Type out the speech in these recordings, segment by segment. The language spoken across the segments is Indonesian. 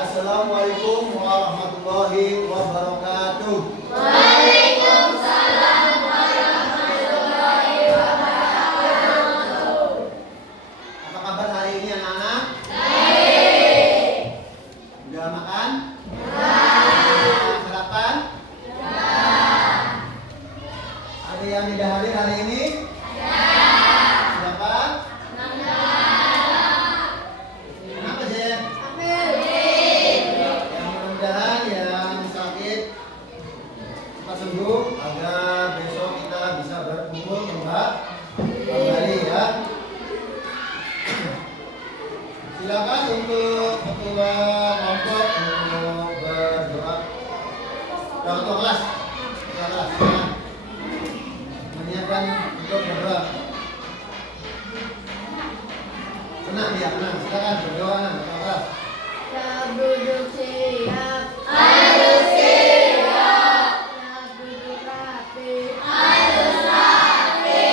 Assalamualaikum warahmatullahi wabarakatuh. Waalaikumsalam warahmatullahi wabarakatuh. Apa kabar hari ini anak-anak? Baik. Udah makan? Ya. Sarapan? Ya. Ada yang tidak hadir hari ini? Ya. Siapa? Nanda. Kenapa Jen? Ambil. Yang mudah-mudahan yang sakit cepat sembuh agar besok kita bisa berkumpul kembali ya. Silakan untuk ketua kelompok untuk berdoa. Ketua kelas, silakan menyiapkan untuk berdoa. Tenang ya, tenang. Silakan berdoa, ketua kelas. Siap duduk siap. Harus siap. Siap duduk rapi. Harus rapi.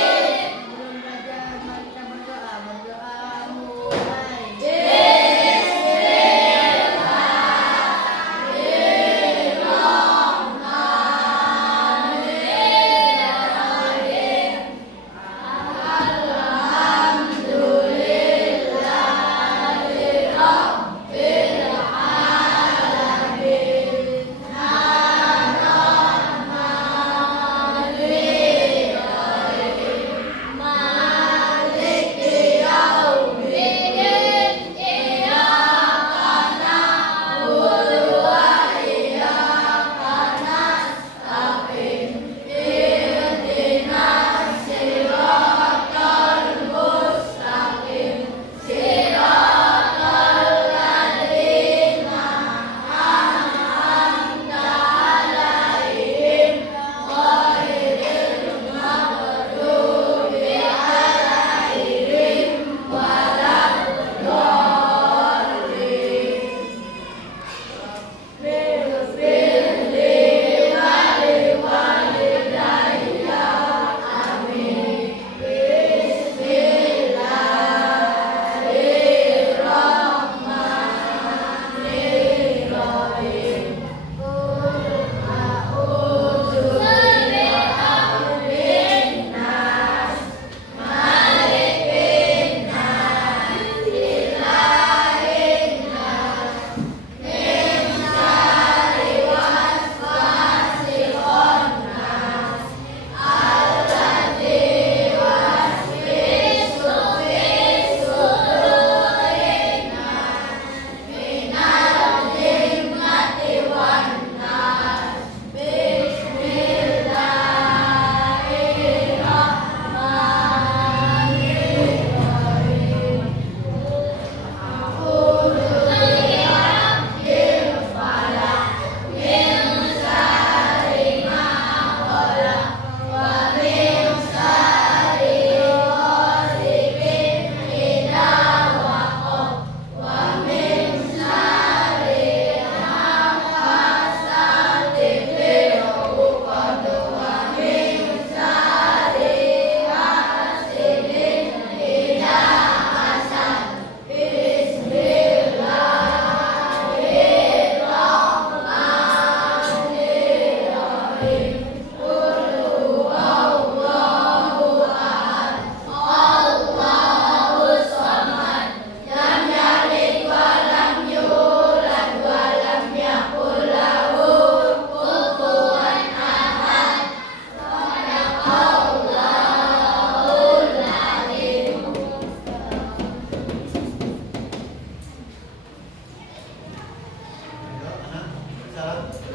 Sebelum belajar mari kita berdoa. Berdoa mulai.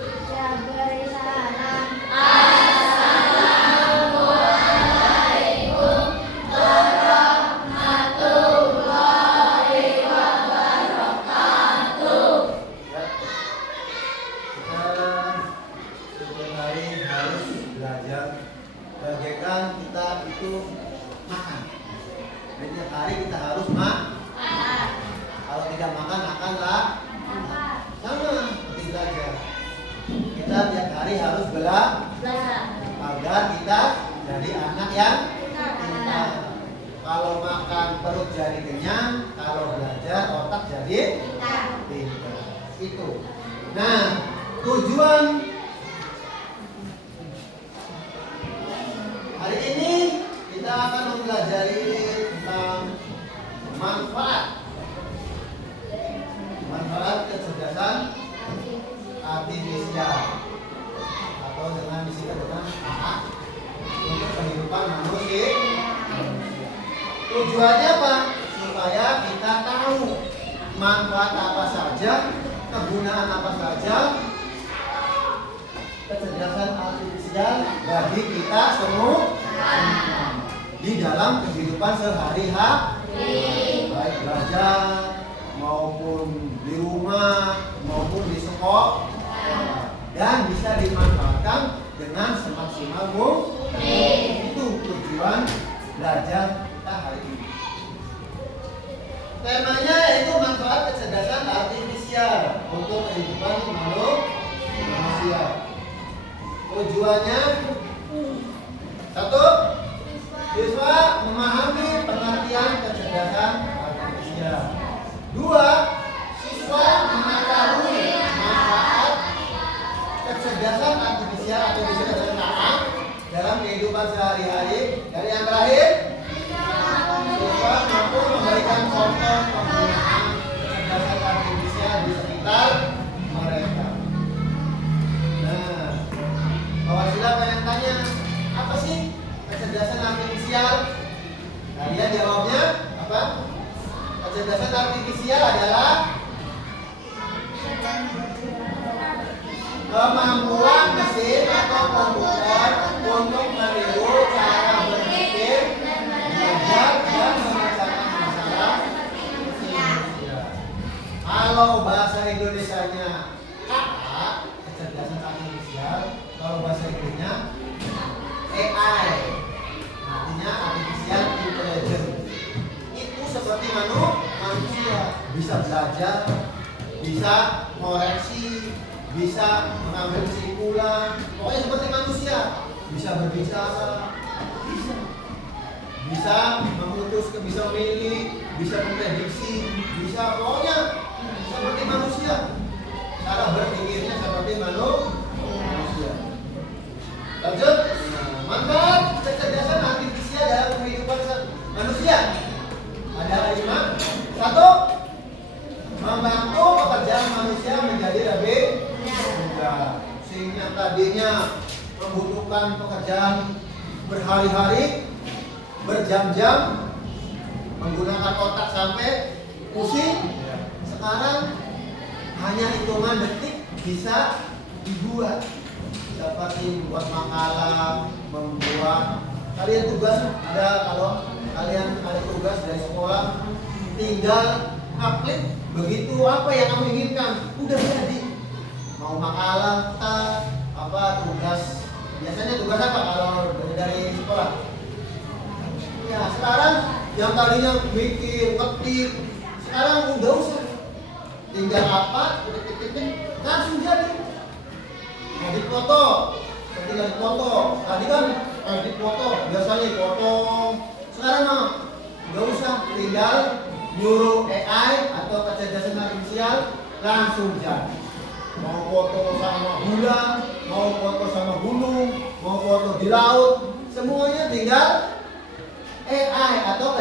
Siap beri salam. Setiap hari harus belajar bagaikan kita itu makan. Setiap hari kita harus makan. Kalau tidak makan akanlah sama seperti belajar. Kita tiap hari harus belajar agar kita jadi anak yang pintar. Kalau makan perut jadi kenyang, kalau belajar otak jadi pintar. Nah, tujuan hari ini kita akan mempelajari tentang manfaat kecerdasan artifisial atau dengan disingkat dengan AA untuk kehidupan manusia. Tujuannya apa? Supaya kita tahu manfaat apa saja, kegunaan apa saja kecerdasan artifisial bagi kita semua di dalam kehidupan sehari-hari, baik belajar maupun di rumah maupun di sekolah, dan bisa dimanfaatkan dengan semaksimal mungkin. Itu tujuan belajar kita hari ini. Temanya yaitu manfaat kecerdasan artifisial untuk kehidupan manusia. Tujuannya satu, siswa memahami pengertian kecerdasan artifisial. Dua, siswa mengetahui manfaat kecerdasan artifisial atau disebut dengan AA dalam kehidupan sehari-hari. Dan yang terakhir, siswa mampu memberikan contoh penggunaan kecerdasan artifisial di sekitar mereka. Nah, bahwa siapa yang tanya, apa sih kecerdasan artifisial? Kalian jawabnya apa? Kecerdasan artifisial adalah kemampuan mesin atau komputer untuk meniru cara berpikir, belajar, dan memecahkan masalah. Kalau bahasa Indonesianya AA, kecerdasan artifisial. Kalau bahasa Inggrisnya AI, artinya artificial intelligence. Itu seperti manusia, bisa belajar, bisa koreksi, bisa mengambil kesimpulan, pokoknya seperti manusia, bisa berbicara, bisa memutuskan, bisa memilih, bisa memprediksi, bisa pokoknya seperti manusia. Cara berpikirnya seperti manusia. Lanjut, manfaat kecerdasan artifisial dalam kehidupan manusia ada 5. Satu, membantu pekerjaan manusia menjadi lebih mudah. Sehingga tadinya membutuhkan pekerjaan berhari-hari, berjam-jam, menggunakan otak sampai pusing, sekarang hanya hitungan detik bisa dibuat. Seperti membuat makalah, membuat kalian tugas ada, kalau kalian ada tugas dari sekolah, tinggal upload begitu apa yang kamu inginkan, udah jadi. Mau makalah, apa tugas, biasanya tugas apa kalau dari sekolah? Ya sekarang yang tadinya mikir, ketik, sekarang udah usah, tinggal apa, ketik langsung jadi. Edit foto, tinggal di foto. Tadi kan edit foto, biasanya potong. Sekarang mah nggak usah, tinggal nyuruh AI atau kecerdasan artifisial langsung jadi. Mau foto sama bulan, mau foto sama gunung, mau foto di laut, semuanya tinggal AI atau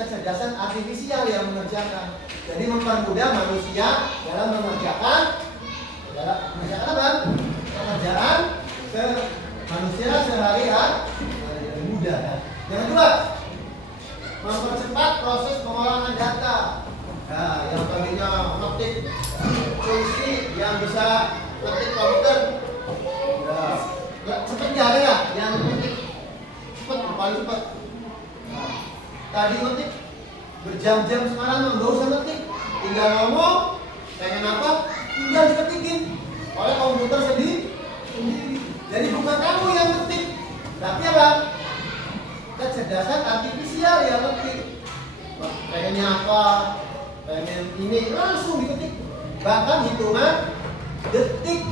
kecerdasan artifisial yang mengerjakan. Jadi mempermudah manusia dalam mengerjakan apa? Pekerjaan manusia sehari-hari lebih mudah. Yang kedua, mempercepat proses pengolahan data. Nah, yang tadinya ngetik fungsi yang bisa ngetik komputer, cepatnya ada ya yang ngetik cepat, paling cepat. Tadi ngetik berjam-jam, sekarang nggak usah ngetik, tinggal ngomong, pengen apa, tinggal diketikin oleh komputer sendiri. Jadi bukan kamu yang ngetik, tapi apa? Kecerdasan artifisial yang ngetik. Pengennya apa? Pengen ini, langsung diketik. Bahkan hitungan detik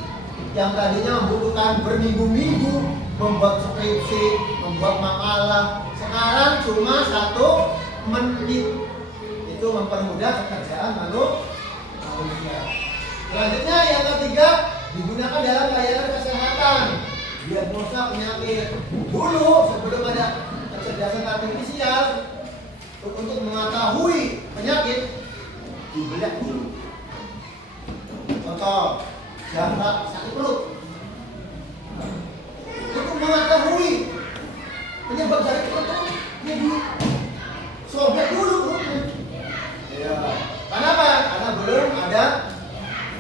yang tadinya membutuhkan berminggu-minggu membuat skripsi, membuat makalah, sekarang cuma 1 menit. Itu mempermudah pekerjaan manusia. Selanjutnya yang ketiga, digunakan dalam layanan kesehatan, diagnosa penyakit. Dulu sebelum ada kecerdasan artifisial untuk mengetahui penyakit dibelah dulu. Contoh, jarak sakit perut. Untuk mengetahui penyebab sakit perut itu sobek dulu perutnya. Ya. Kenapa? Karena belum ada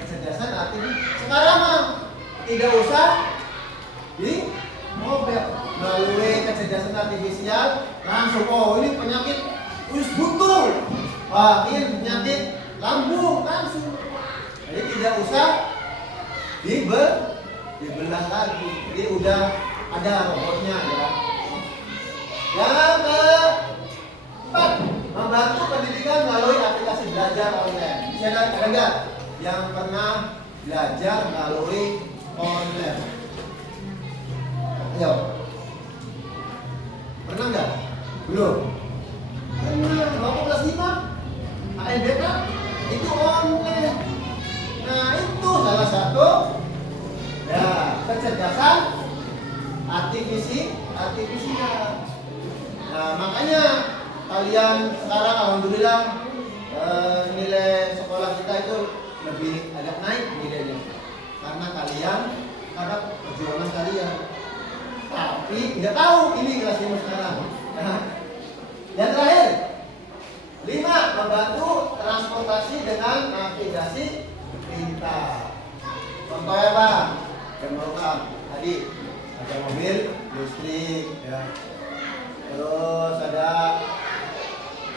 kecerdasan artifisial. Sekarang mah tidak usah di ngobek melalui kecerdasan artifisial langsung. Oh, ini penyakit usus buntu. Wah, ini penyakit lambung langsung. Jadi tidak usah dibelah lagi. Jadi udah ada robotnya ya. Yang keempat, membantu pendidikan melalui aplikasi belajar online. Bisa ada enggak yang pernah belajar melalui online? Ayo. Pernah enggak? Belum. Pernah. Waktu kelas 5 ANBK itu online. Nah, itu salah satu ya kecerdasan artifisial. Nah, makanya kalian sekarang alhamdulillah nilai sekolah kita itu lebih agak naik nilainya karena perjuangan kalian. Tapi tidak tahu ini kelas 5 sekarang. Nah, yang terakhir 5, membantu transportasi dengan navigasi pintar. Contohnya apa? Yang merupakan tadi ada mobil listrik ya. Terus ada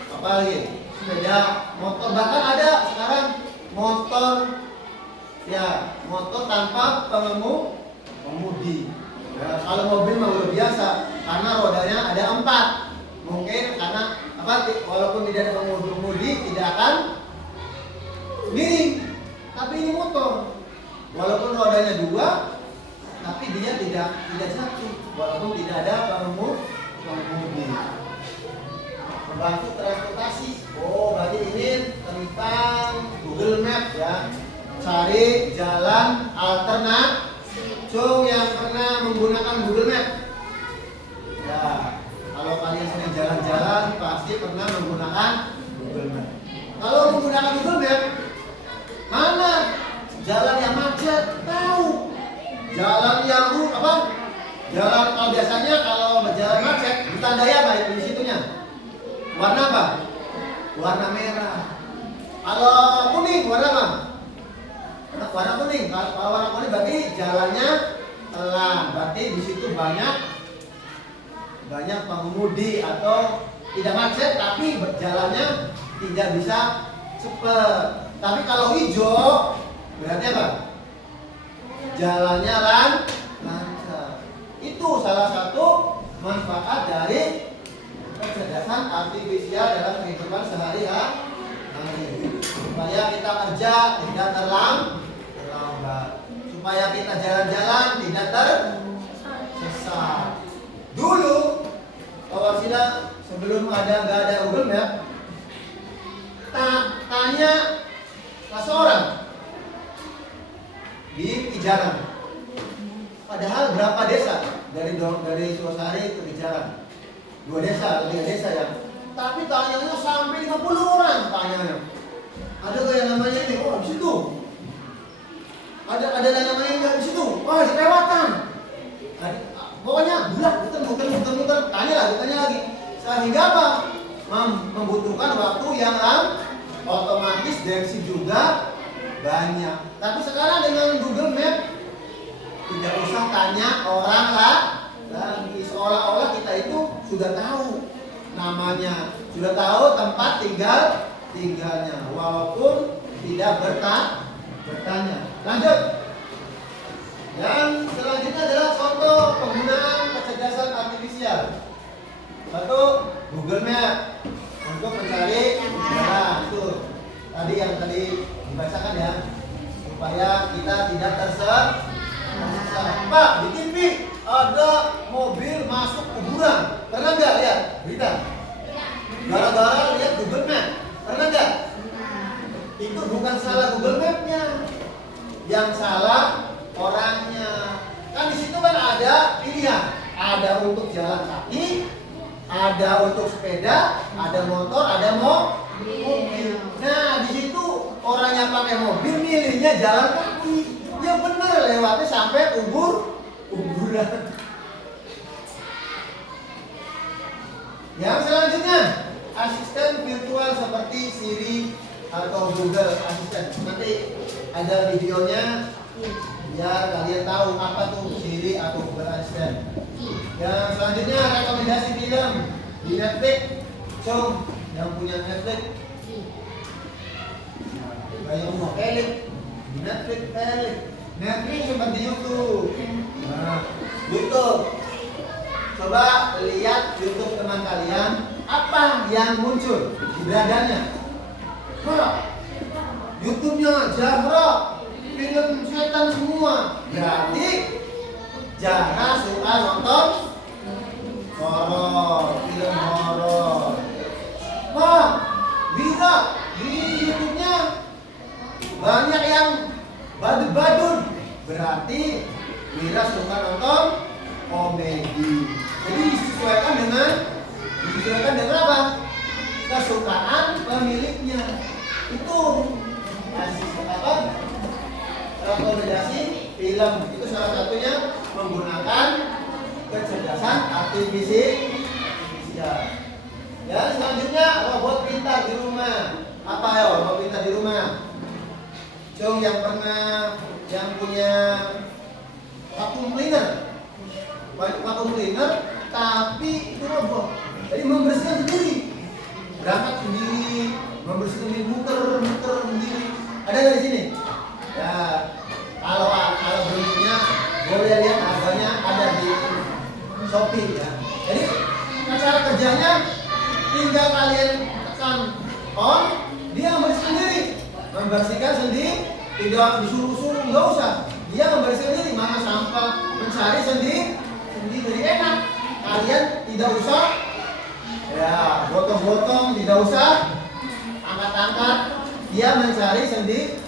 apa lagi? Sepeda motor, bahkan ada sekarang motor ya, motor tanpa pengemudi. Ya, kalau mobil mah udah biasa karena rodanya ada 4. Mungkin karena apa? Walaupun tidak ada pengemudi tidak akan miring. Tapi ini motor, walaupun rodanya 2, tapi dia tidak jatuh, walaupun tidak ada pengemudi. Membantu transportasi. Oh, berarti ini tentang Google Map ya. Cari jalan alternatif. Yang pernah menggunakan Google Map. Ya, kalau kalian sering jalan-jalan pasti pernah menggunakan Google Map. Kalau menggunakan Google Map, mana jalan yang macet? Tahu. Jalan yang jalan kalau biasanya kalau berjalan macet ditandai apa di situnya? Warna apa? Warna merah. Kalau kuning warna apa? Warna kuning. Kalau warna kuning berarti jalannya telang. Berarti di situ banyak pengemudi atau tidak macet tapi berjalannya tidak bisa cepat. Tapi kalau hijau berarti apa? Jalannya lancar. Itu salah satu manfaat dari kecerdasan artifisial dalam kehidupan sehari-hari. Supaya kita kerja tidak terlambat. Supaya kita jalan-jalan tidak tersesat. Dulu Wasilah sebelum nggak ada Google Map, tanya seseorang di Pijaran. Padahal berapa desa dari Suwasari ke Pijaran? 2 desa, 3 desa ya. Tapi tanyanya sampai 50 orang tanyanya. Ada gak yang namanya ini? Oh, di situ. Ada yang namanya enggak di situ. Oh, kelewatan. Pokoknya muter, tanya lagi. Sehingga apa? Membutuhkan waktu yang otomatis deksi juga banyak. Tapi sekarang dengan Google Map tidak usah tanya orang lagi, seolah-olah kita itu sudah tahu namanya, sudah tahu tempat tinggalnya, walaupun tidak bertanya. Lanjut. Yang selanjutnya adalah contoh penggunaan kecerdasan artifisial. Satu, Google Map untuk mencari jalan. Itu tadi yang dibacakan ya, supaya kita tidak tersesat. Pak, di TV ada mobil masuk kuburan. Pernah nggak lihat berita? Gara-gara lihat Google Map. Pernah nggak? Itu bukan salah Google Map-nya. Yang salah orangnya. Kan di situ kan ada pilihan. Ada untuk jalan kaki, ada untuk sepeda, ada motor, ada mobil. Nah, di situ orangnya pakai mobil, milihnya jalan kaki. Ya bener, lewatnya sampai kuburan. Yang selanjutnya, asisten virtual seperti Siri atau Google Assistant. Nanti ada videonya biar kalian tahu apa tuh Siri atau Google Assistant. Yang selanjutnya, rekomendasi film di Netflix. So, yang punya Netflix, banyak mau Elik di Netflix, Netflix seperti YouTube. Nah, YouTube. Coba lihat YouTube teman kalian, apa yang muncul di beradanya? YouTube-nya Jahra, film setan semua. Berarti Jahra suka nonton horor, film horor. Wah, bisa di YouTube-nya banyak yang badut-badut. Berarti Wira suka nonton komedi. Jadi disesuaikan dengan apa? Kesukaan pemiliknya. Itu apa? Rekomendasi film. Itu salah satunya menggunakan kecerdasan artifisial. Ya, selanjutnya robot pintar di rumah. Apa ya robot pintar di rumah? Cung yang punya vacuum cleaner, tapi itu robot. Jadi membersihkan sendiri, berangkat sendiri, membersihkan sendiri, muter sendiri. Ada nggak di sini? Ya, kalau bentuknya boleh lihat harganya ada di Shopee ya. Jadi cara kerjanya tinggal kalian tekan on, dia membersihkan sendiri, tidak disuruh-suruh, nggak usah. Dia membersihkan sendiri, mana sampah, mencari sendiri. Jadi enak. Kalian tidak usah ya gotong-gotong, tidak usah angkat-angkat. Dia mencari sendiri.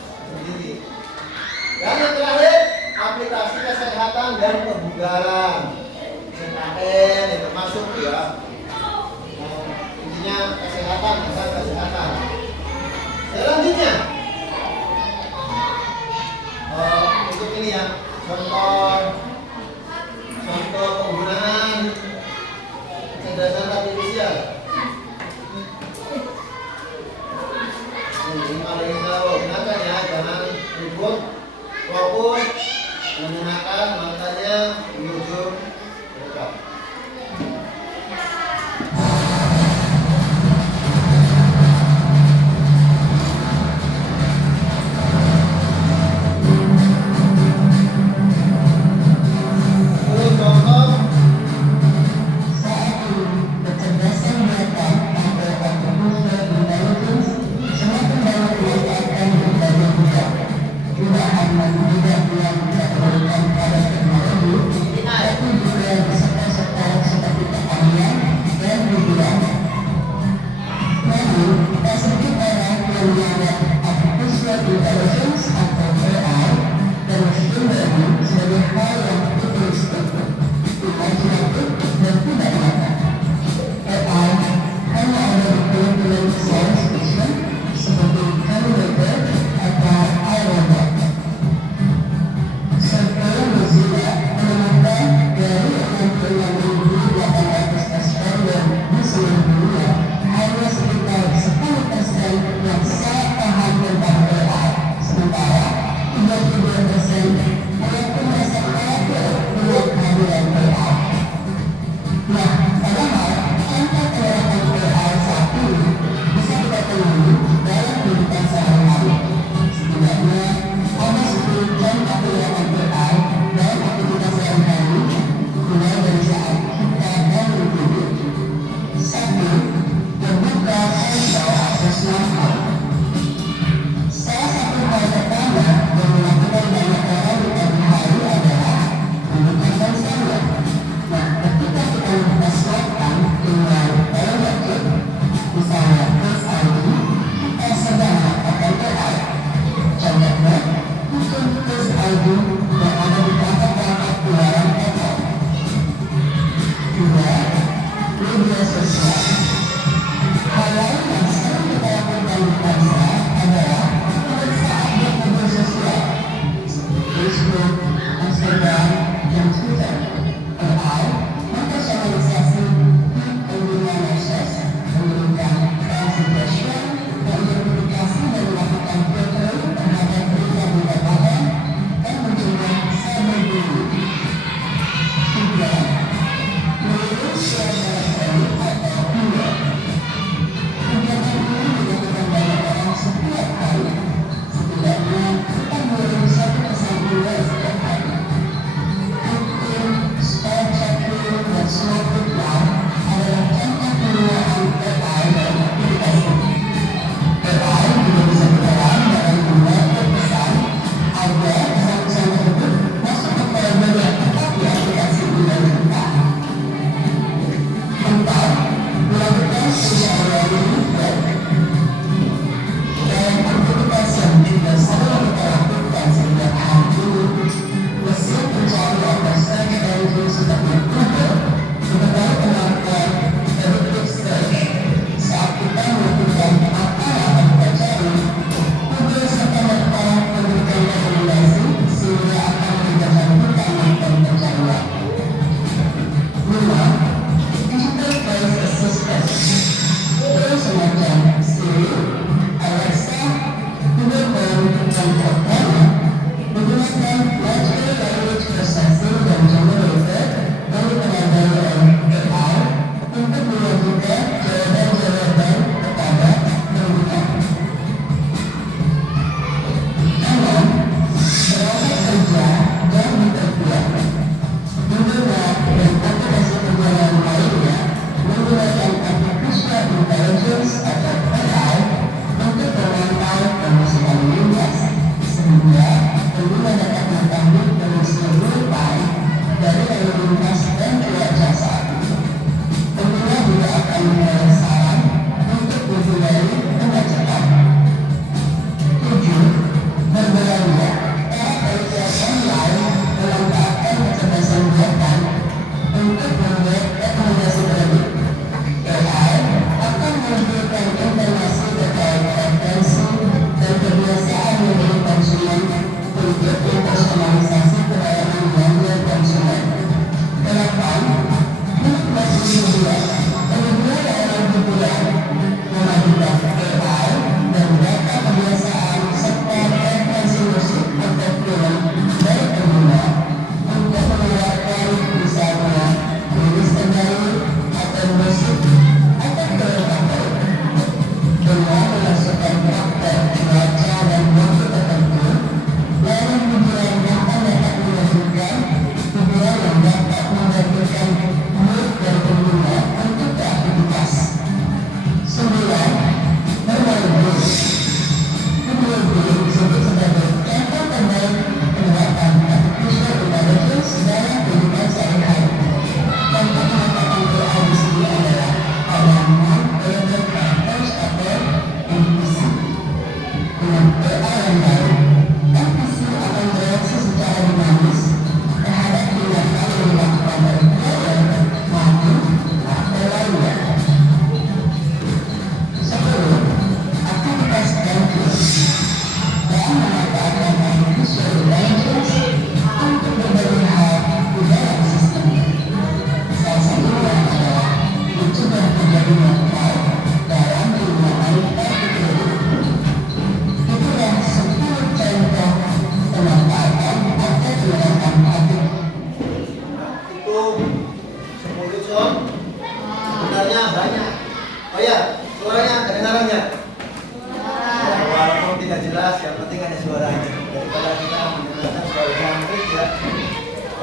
Dan yang terakhir, aplikasi kesehatan dan kebugaran. CKN itu masuk ya. Intinya kesehatan. Selanjutnya, untuk ini ya, contoh penggunaan kecerdasan artifisial. Ini paling tahu, gunakan ya, jangan ribut, fokus, menggunakan makanya di ujung rekam. Salah satu hal pertama yang dilakukan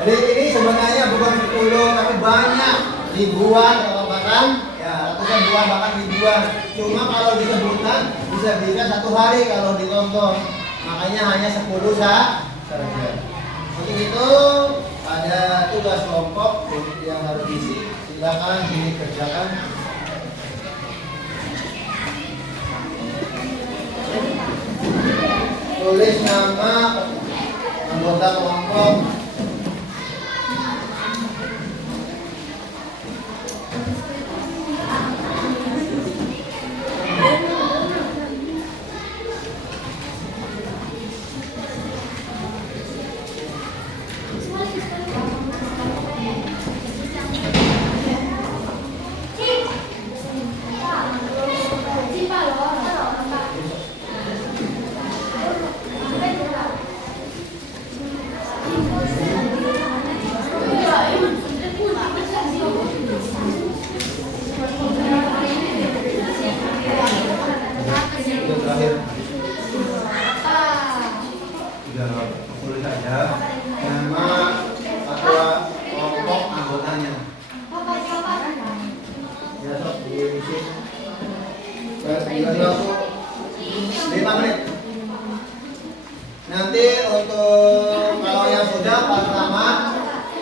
Jadi ini sebenarnya bukan 10 tapi banyak, ribuan kalau bahkan ya ratusan buah bahkan ribuan. Cuma kalau disebutkan bisa satu hari kalau ditonton. Makanya hanya 10 saja. Untuk itu ada tugas kelompok yang harus diisi. Silakan dikerjakan. Tulis nama anggota kelompok. Tulis saja nama ketua kelompok anggotanya. Ya sob, diisi. 5 menit. Nanti untuk kalau yang sudah pas pertama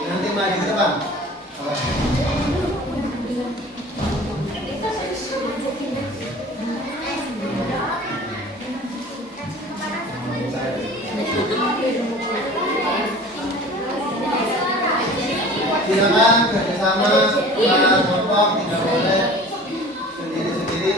nanti maju ke depan. Silakan kerjasama dengan kelompok, tidak boleh sendiri-sendiri.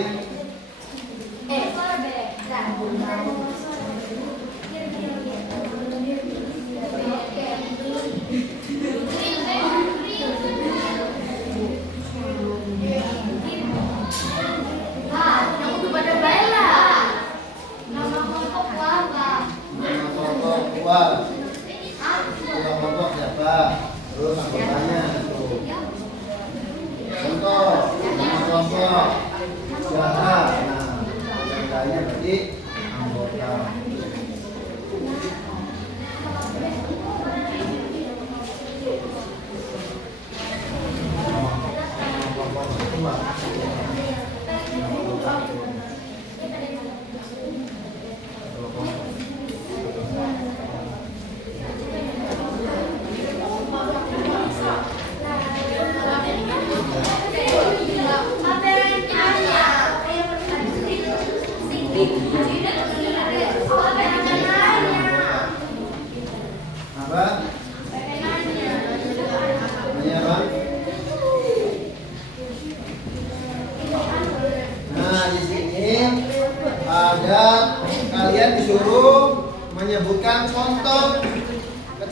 Nama kelompok kuat. Ketua kelompok siapa? Terus anggotanya tuh. Contoh nama kelompok siapa? Nah, anggotanya berarti anggota. Kelompok ketua.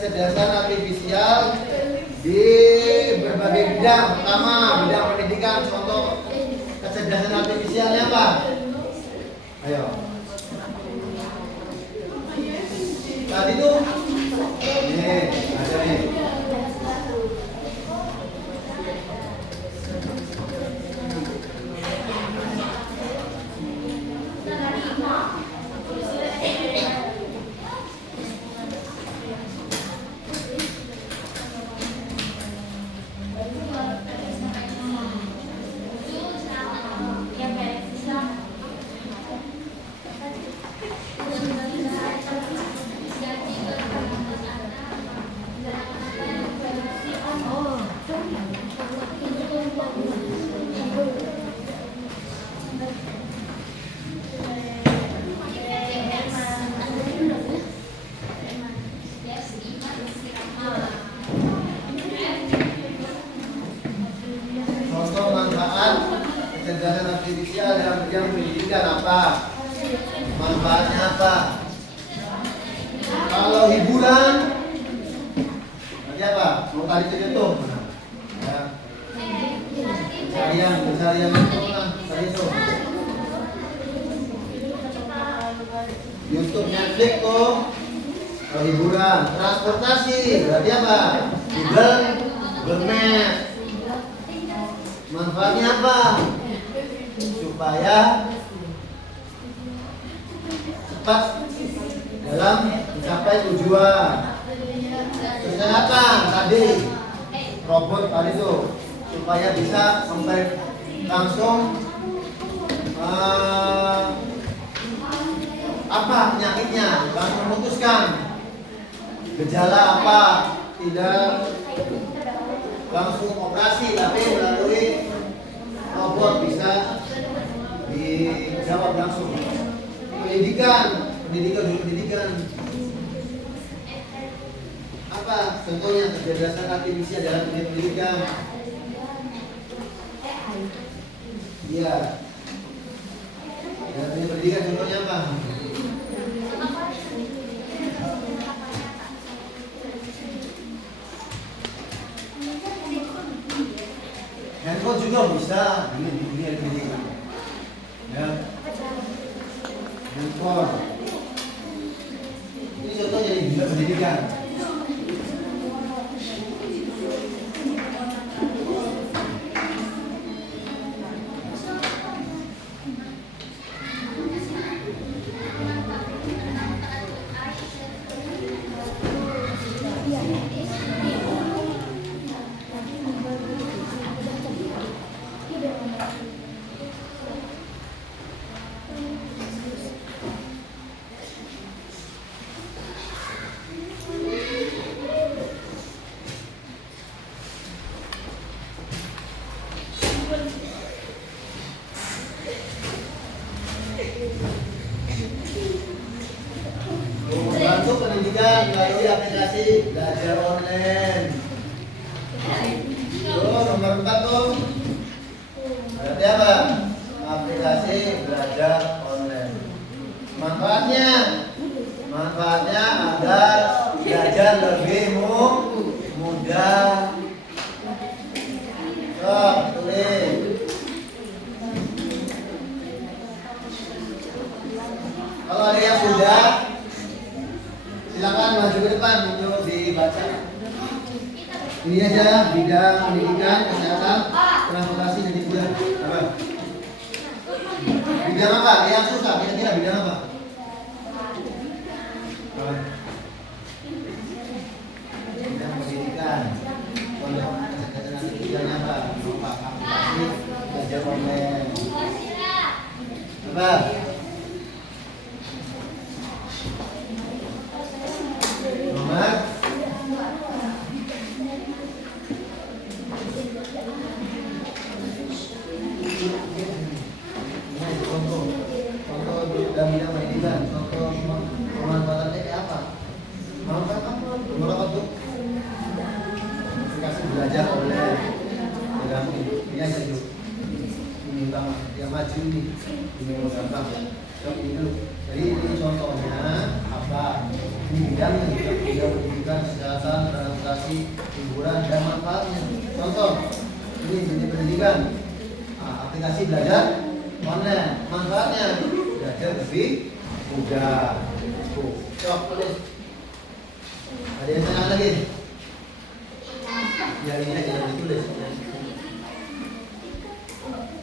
kecerdasan artifisial di berbagai bidang. Pertama, bidang pendidikan. Contoh kecerdasan artifisialnya apa? Ayo. Tadi tuh, ini ada nih. Contoh manfaat kecerdasan artifisial dalam bidang pendidikan apa? Manfaatnya apa? Kalau hiburan, nanti apa? Mau tarik ke YouTube? Ya. Pencarian itu kan, tadi itu. YouTube, Netflix tuh. Kalau hiburan, transportasi, berarti apa? Google Maps. Manfaatnya apa? Supaya cepat dalam mencapai tujuan. Kesehatan tadi, robot tadi tuh, supaya bisa sampai langsung apa penyakitnya, langsung memutuskan gejala apa, tidak langsung operasi tapi melalui robot bisa dijawab langsung. Pendidikan apa contohnya kecerdasan artifisial dalam pendidikan? Iya, dalam pendidikan contohnya apa? Handphone juga bisa di dunia pendidikan. Ya. Handphone. Ini contoh jadi dunia pendidikan. Membantu pendidikan melalui aplikasi belajar online. Tuh, nomor 4 tuh. Berarti apa? Aplikasi belajar online. Manfaatnya agar belajar lebih mudah. Tulis. Kalau ada yang sudah, silakan maju ke depan untuk dibaca. Ini aja bidang pendidikan, kesehatan, transportasi dan hiburan. Apa? Bidang apa? Yang susah kira-kira bidang apa? Bidang pendidikan. Kalau kesehatan bidangnya apa? Aplikasi belajar online. Apa? Nomor contoh dalam bidang pendidikan, contoh pemanfaatannya kayak apa? Manfaat apa? Nomor apa tuh? Aplikasi belajar oleh ini aja tuh. Ini utama, yang maju ini mau gampang. Ini dulu. Jadi ini contohnya apa? Ini bidangnya juga. bidang pendidikan, kesehatan, transportasi, hiburan, dan manfaatnya. Contoh, ini jenis pendidikan, aplikasi belajar online, manfaatnya belajar lebih mudah. Cok, tulis. Ada yang tanya lagi? Ya ini aja yang ditulis.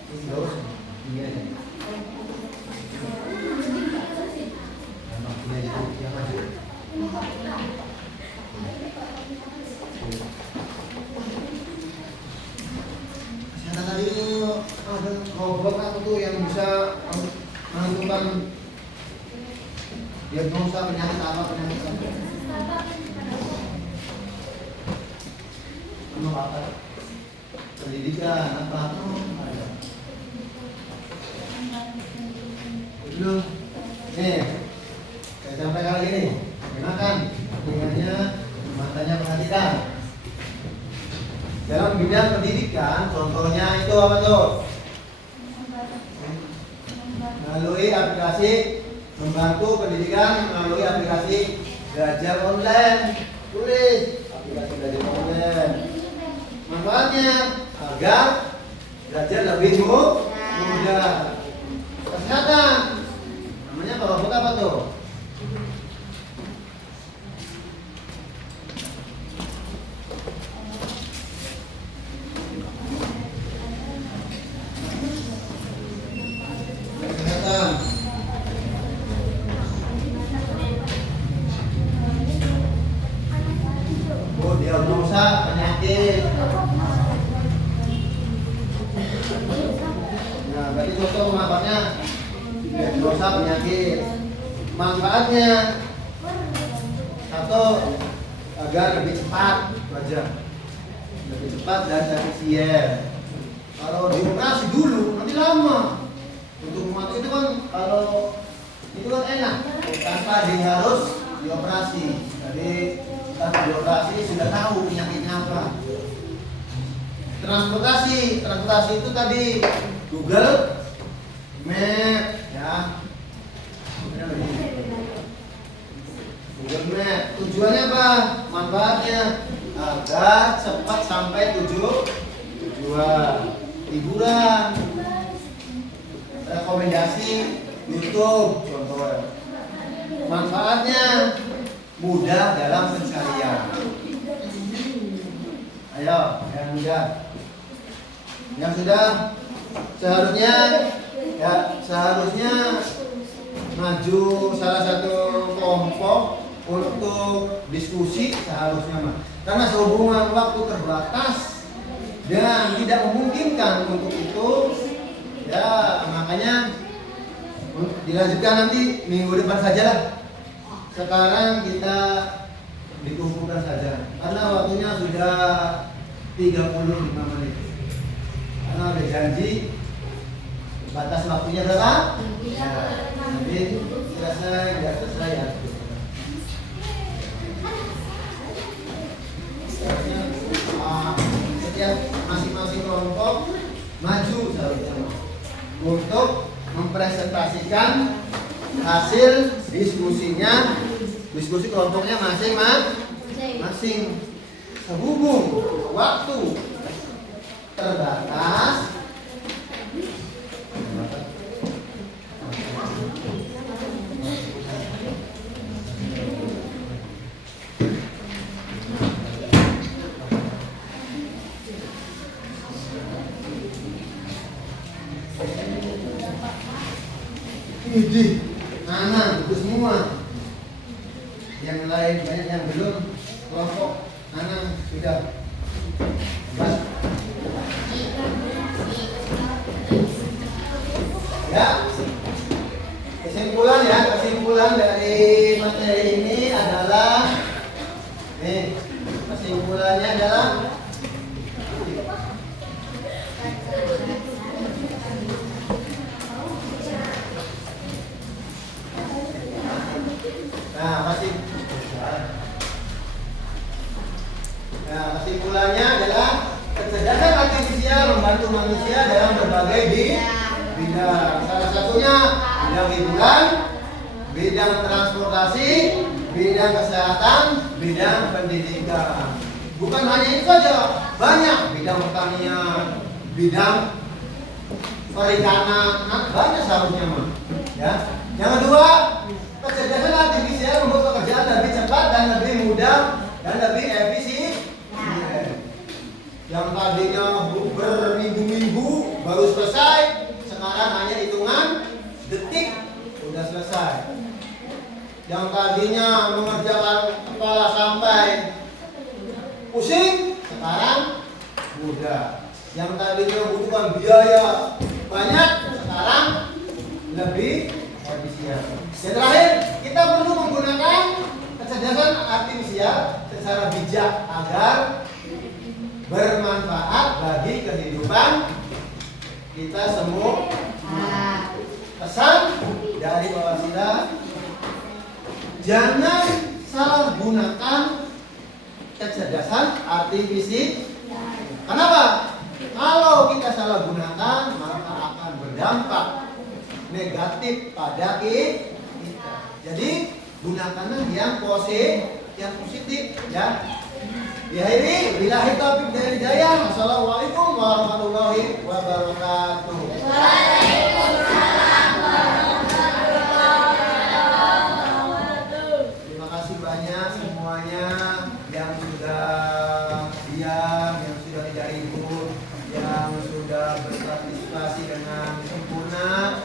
Ini nggak usah. Ini aja. Ini aja tuh, yang maju. Kesehatan tadi itu ada robot apa tuh yang bisa menentukan diagnosa penyakit apa. Apa pendidikan apa belum nih saya sampai kali ini gunakan ingatnya matanya perhatikan dalam bidang pendidikan. Contohnya itu apa tuh? Melalui aplikasi membantu pendidikan melalui aplikasi belajar online. Tulis aplikasi belajar online. Manfaatnya agar belajar lebih mudah. Kesehatan namanya robot apa tuh? Kesehatan diagnosa penyakit. Nah, berarti contoh manfaatnya diagnosa penyakit. Manfaatnya satu, agar lebih cepat belajar, lebih cepat dan efisien. Kalau dioperasi dulu nanti lama. Untuk umat itu kan kalau itu kan enak, tanpa harus dioperasi. Jadi tanpa dioperasi sudah tahu penyakitnya apa. Transportasi itu tadi Google Map ya. Google Map tujuannya apa? Manfaatnya agar cepat sampai tujuan. Hiburan, rekomendasi YouTube contohnya. Manfaatnya mudah dalam pencarian. Ayo, yang mudah. Yang sudah seharusnya maju salah satu kelompok untuk diskusi seharusnya mah. Karena sehubungan waktu terbatas dan tidak memungkinkan untuk itu, ya makanya dilanjutkan nanti minggu depan saja lah. Sekarang kita dikumpulkan saja karena waktunya sudah 35 menit. Karena ada janji batas waktunya berapa? Ya, nanti selesai, nggak selesai ya. Setiap masing-masing kelompok maju seharusnya untuk mempresentasikan hasil diskusinya, diskusi kelompoknya masing-masing. Sehubung waktu terbatas, Idih, itu semua. Yang lain banyak yang belum kelompok sudah. Ya, kesimpulan dari materi ini adalah kesimpulannya adalah kesimpulannya adalah kecerdasan artifisial membantu manusia dalam berbagai bidang. Salah satunya bidang hiburan, bidang transportasi, bidang kesehatan, bidang pendidikan. Bukan hanya itu saja, banyak bidang pertanian, bidang perikanan, banyak seharusnya mah. Ya. Yang kedua, kecerdasan artifisial membuat pekerjaan lebih cepat dan lebih mudah dan lebih efisien. Yang tadinya berminggu-minggu baru selesai, sekarang hanya hitungan detik sudah selesai. Yang tadinya mengerjakan kepala sampai pusing, sekarang mudah. Yang tadinya membutuhkan biaya banyak, sekarang lebih efisien. Yang terakhir, kita perlu menggunakan kecerdasan artifisial secara bijak agar bermanfaat bagi kehidupan kita semua. Pesan dari Bapak Sila, jangan salah gunakan kecerdasan artifisial. Kenapa? Kalau kita salah gunakan, maka akan berdampak negatif pada kita. Jadi gunakanlah yang positif, ya. Diakhiri, billahi taufiq wal hidayah. Wassalamualaikum warahmatullahi wabarakatuh.